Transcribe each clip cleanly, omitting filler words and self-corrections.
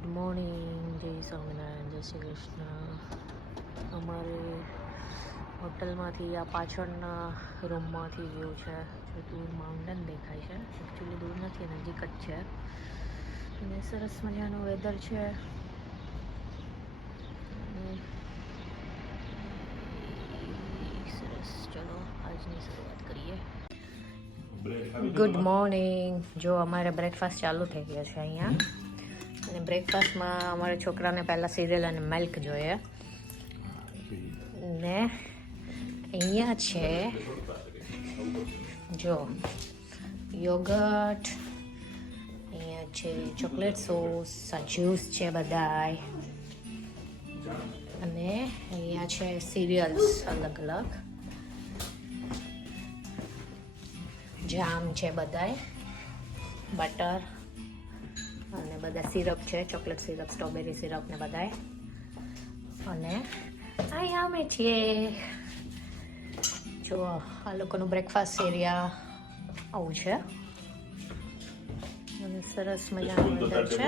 Good morning, જય સ્વામિનારાયણ, જય શ્રી કૃષ્ણ. અમારે હોટલમાંથી આ પાછળના રૂમમાંથી વ્યૂ છે. જો દૂર માઉન્ટેન દેખાય છે, એકચ્યુઅલી દૂર નથી, નજીક જ છે. અને સરસ મજાનું વેધર છે. સરસ, ચલો આજની શરૂઆત કરીએ. Good morning. જો અમારે બ્રેકફાસ્ટ ચાલુ થઈ ગયો છે અહીંયા. અને બ્રેકફાસ્ટમાં અમારા છોકરાને પહેલાં સિરિયલ અને મિલ્ક જોઈએ. ને અહીંયા છે જો યોગર્ટ, અહીંયા છે ચોકલેટ સોસ, આ જ્યુસ છે બધાય, અને અહીંયા છે સિરિયલ્સ અલગ અલગ, જામ છે બધાય, બટર અને બધા સિરપ છે, ચોકલેટ સિરપ, સ્ટ્રોબેરી સિરપ ને બધાય. અને અહીંયા અમે છીએ. જો આ લોકોનું બ્રેકફાસ્ટ એરિયા આવું છે અને સરસ મજાનું વેધર છે.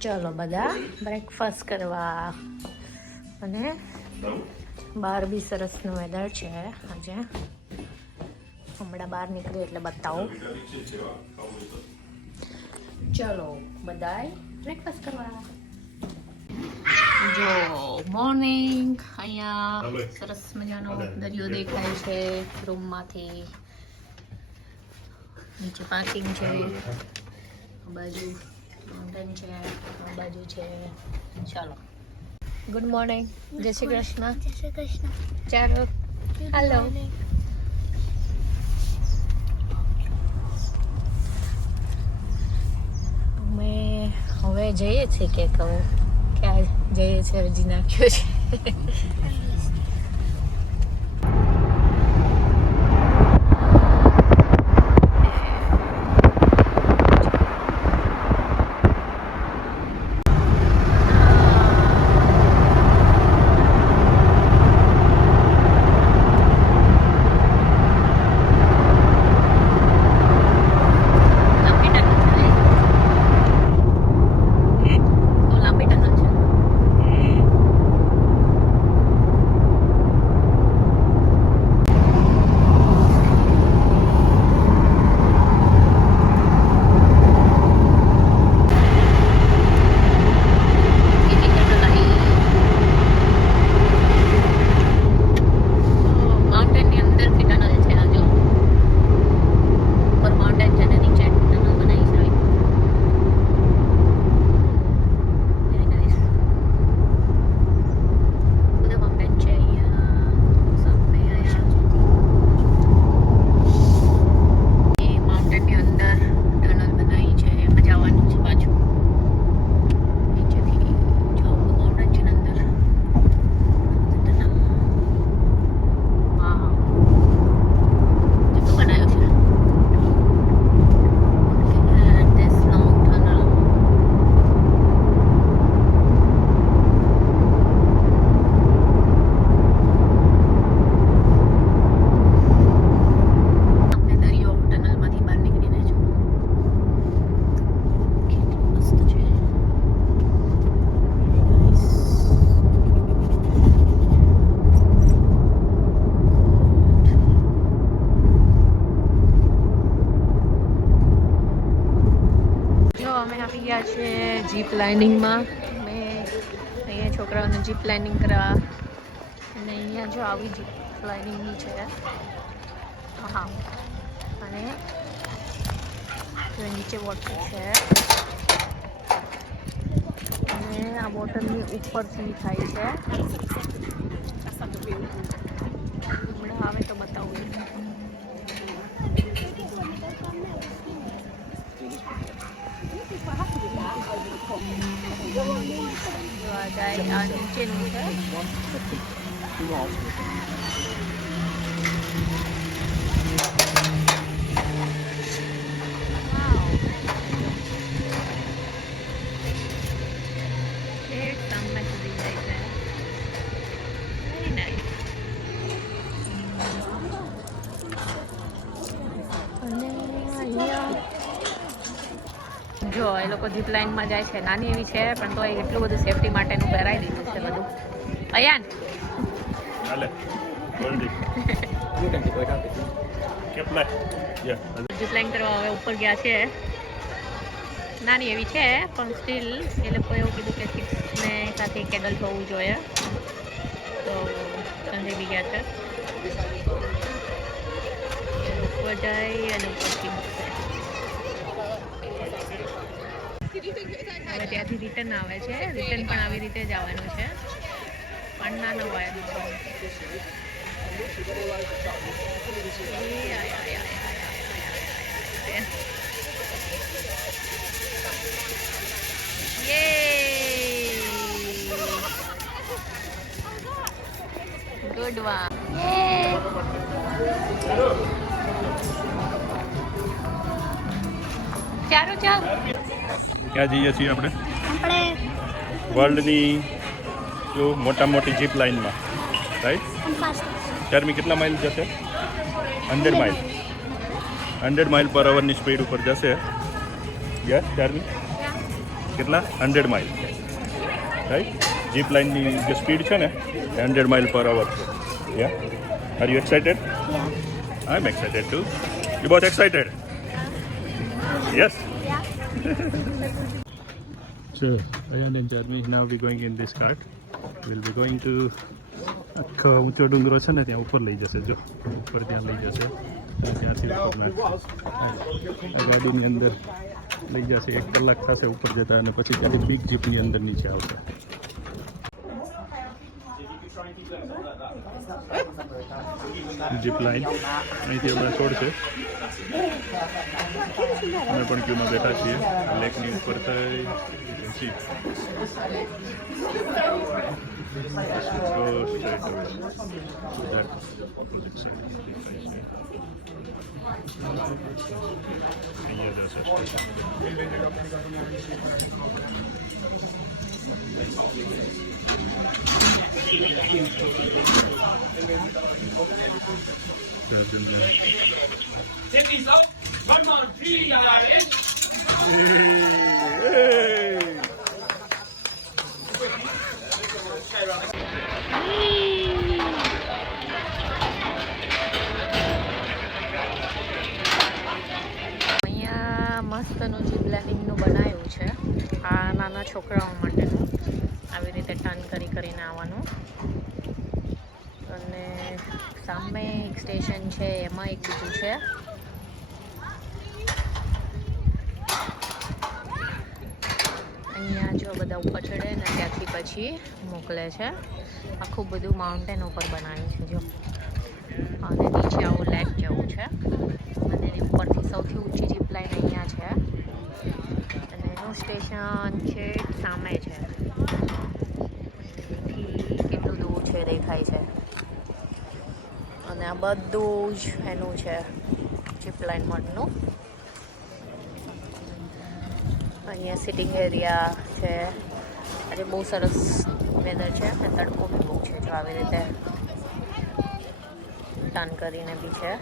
ચલો બધા બ્રેકફાસ્ટ કરવા. અને બહાર બી સરસનું વેધર છે આજે. હમણાં બહાર નીકળી એટલે બતાવું. ચલો બધાય બ્રેકફાસ્ટ કરવા. જો મોર્નિંગ, અહીંયા સરસ મજાનો દરિયો દેખાય છે રૂમમાંથી. નીચે પાર્કિંગ છે, આ બાજુ માઉન્ટેન છે, આ બાજુ છે. ચાલો, ગુડ મોર્નિંગ, જય શ્રી કૃષ્ણ. જય શ્રી કૃષ્ણ. ચાલો, હાલો. અમે હવે જઈએ છીએ કે કહું ક્યાં જઈએ છીએ, હજી નાખ્યો છે. છે જીપ લાઇનિંગમાં. મેં અહીંયા છોકરાઓને જીપ લાઇનિંગ કરાવવા. અને અહીંયા જો આવી જીપ લાઇનિંગની છે. હા, અને નીચે વોટર છે અને આ બોટલની ઉપરથી થાય છે. હમણાં આવે તો બતાવું. આ નીચેનું છે. સામે સુધી જાય છે. Very nice. અને અહીંયા જો એ લોકો જીપ લાઇનમાં જાય છે. નાની એવી છે પણ તો એટલું બધું સેફટી માટેનું પહેરાવી દીધું છે બધું. અયાન જીપ લાઇન કરવા હવે ઉપર ગયા છે. નાની એવી છે પણ સ્ટીલ એ લોકો એવું કીધું કે 6 ને સાથે એક એડલ્ટ હોવું જોઈએ. તો સંજય બી ગયા છે ઉપર જાય અને ઉપરથી મૂકશે. હવે ત્યાંથી રિટર્ન આવે છે. રિટર્ન પણ આવી રીતે જ આવવાનું છે પણ નાના વાયરમાં. Good one. ચાલો ચાલ. ક્યાં જઈએ છીએ આપણે? વર્લ્ડની જો મોટા મોટી જીપ લાઇનમાં, રાઈટ? ચાર્મી કેટલા માઇલ જશે? 100 માઇલ. 100 માઇલ પર અવરની સ્પીડ ઉપર જશે. યસ ચાર્મી? કેટલા? 100 માઇલ, રાઈટ? જીપ લાઇનની જે સ્પીડ છે ને 100 માઇલ પર અવર છે. Yeah, are you excited? I am excited too. You both excited? Yes. So, Ayan and Jeremy, now we're going in this cart. We'll be going to આખો ઊંચો ડુંગરો છે ને ત્યાં ઉપર લઈ જશે. જો ઉપર ત્યાં લઈ જશે અને ત્યાંથી ઉપર ગાડીની અંદર લઈ જશે. 1 કલાક થશે ઉપર જતા અને પછી ત્યાંથી બિગ જીપની અંદર નીચે આવશે. જીપ લાઇન અહીંથી હમણાં છોડશે. અમે પણ ક્યુમાં બેઠા છીએ લેકની ઉપર થઈ. મસ્તનું જીપ લાઇનિંગનું બનાવ્યું છે. આ નાના છોકરાઓ માટેનું આવી રીતે ટર્ન કરીને આવવાનું. અને સામે એક સ્ટેશન છે એમાં એક બીજું છે. અહીંયા જો બધા ઉપર ચડે ને ત્યાંથી પછી મોકલે છે. આખું બધું માઉન્ટેન ઉપર બનાવ્યું છે જો. અને નીચે આવું લેક જેવું છે અને એની ઉપરથી સૌથી ઊંચી જીપ લાઇન અહીંયા છે અને એનું સ્ટેશન છે સામે છે. એથી કેટલું દૂર છે દેખાય છે. અને આ બધું જ એનું છે જીપ લાઇન માટેનું. અહીંયા સિટિંગ એરિયા છે. આજે બહુ સરસ વેધર છે અને તડકો બી બહુ છે. જો આવી રીતે ટર્ન કરીને બી છે.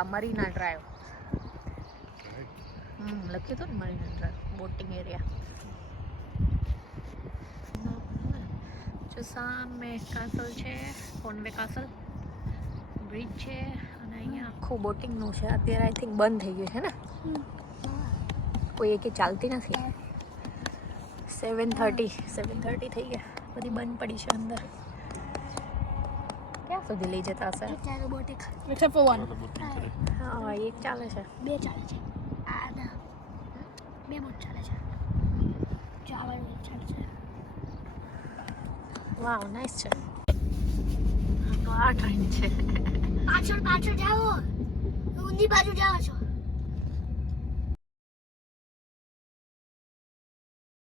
આ મરીના ડ્રાઈવ લખ્યું હતું ને મરીના ડ્રાઈવ બોટિંગ એરિયા. જો સામે કાસલ છે કોન્વે કાસલ બ્રિજ છે અને અહીંયા આખું બોટિંગનું છે. અત્યારે આઈ થિંક બંધ થઈ ગયું છે ને કોઈ એકે ચાલતી નથી. 7:30 થઈ ગયા બધી બંધ પડી છે અંદર. ક્યાં સુધી લઈ જતા હશે? except for one. હા એક ચાલે છે 2 ચાલે છે. બે બોટ ચાલે છે જવાનું ચાલે છે વાવ નાઈસ છે. તો આ ટ્રેન છે. પાછળ જાઓ ઊંધી બાજુ જાઓ છો